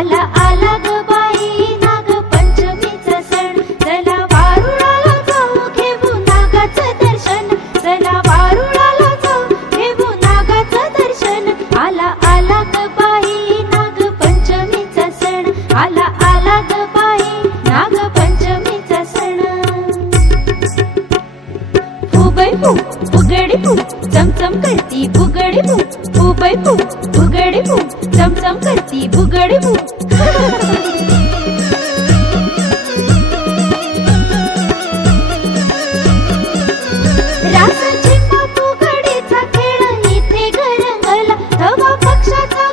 ala ఉగడిపు ఉగడిపు సంసం కత్తి ఉగడిపు ఉబైపు ఉగడిపు సంసం కత్తి ఉగడిపు रासाची मातू कडीचा खेळ निथे गरंगला धवा पक्षाचा